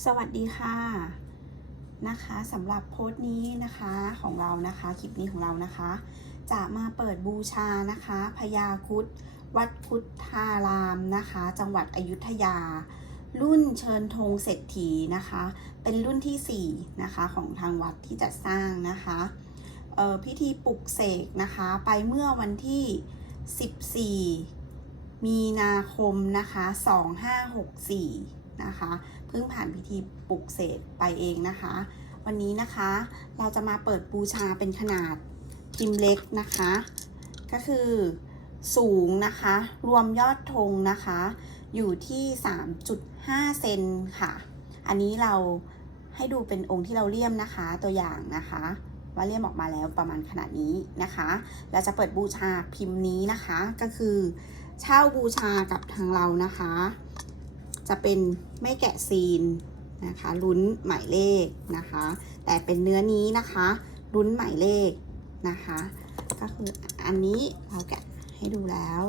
สวัสดีค่ะนะคะสำหรับโพสต์นี้นะคะของเรานะคะคลิปนี้ของเรานะคะ จะมาเปิดบูชานะคะพญาคุดวัดพุดทารามนะคะ จังหวัดอยุธยา รุ่นเชิญธงเศรษฐีนะคะ เป็นรุ่นที่4นะคะของทางวัดที่จัดสร้างนะคะพิธีปลุกเสกนะคะไปเมื่อวันที่ 14 มีนาคมนะคะ 2564 นะคะเพิ่งผ่านพิธีปลุกเสกไปเองนะคะ วันนี้นะคะเราจะมาเปิดบูชาเป็นขนาดพิมพ์เล็กนะคะ ก็คือสูงนะคะ รวมยอดธงนะคะ อยู่ที่ 3.5 เซนค่ะ อันนี้เราให้ดูเป็นองค์ที่เราเลี่ยมนะคะตัวอย่างนะคะ ว่าเลี่ยมออกมาแล้วประมาณขนาดนี้นะคะเราจะเปิดบูชาพิมพ์นี้นะคะก็คือ เช่าบูชากับทางเรานะคะ จะเป็นไม่แกะซีนนะคะลุ้นหมายเลขนะคะ แต่เป็นเนื้อนี้นะคะลุ้นหมายเลขนะคะ ก็คืออันนี้เราแกะให้ดูแล้ว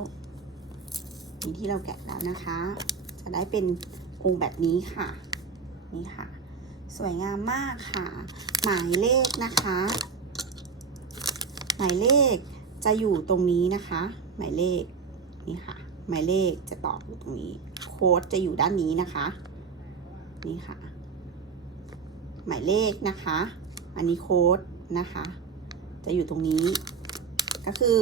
นี่ที่เราแกะแล้วนะคะ จะได้เป็นองค์แบบนี้ค่ะนี่ค่ะ สวยงามมากค่ะ หมายเลขนะคะ หมายเลขจะอยู่ตรงนี้นะคะ หมายเลขนี่ค่ะ หมายเลขจะตอกอยู่ตรงนี้ โค้ดจะอยู่ด้านนี้นะคะ นี่ค่ะ หมายเลขนะคะ อันนี้โค้ดนะคะ จะอยู่ตรงนี้ ก็คือ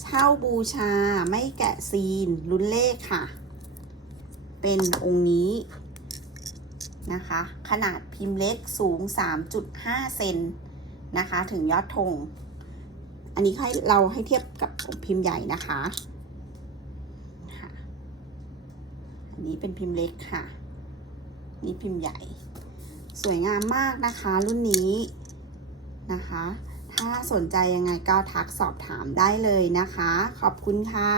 เช่าบูชาไม่แกะซีนลุ้นเลขค่ะ เป็นองค์นี้นะคะ ขนาดพิมพ์เล็กสูง 3.5 เซนนะคะ ถึงยอดธงอันนี้ให้เราให้เทียบกับพิมพ์ใหญ่นะคะ อัน นี้เป็นพิมพ์เล็กค่ะ นี่พิมพ์ใหญ่ สวยงามมากนะคะ รุ่นนี้นะคะ ถ้าสนใจยังไงก็ทักสอบถามได้เลยนะคะ ขอบคุณค่ะ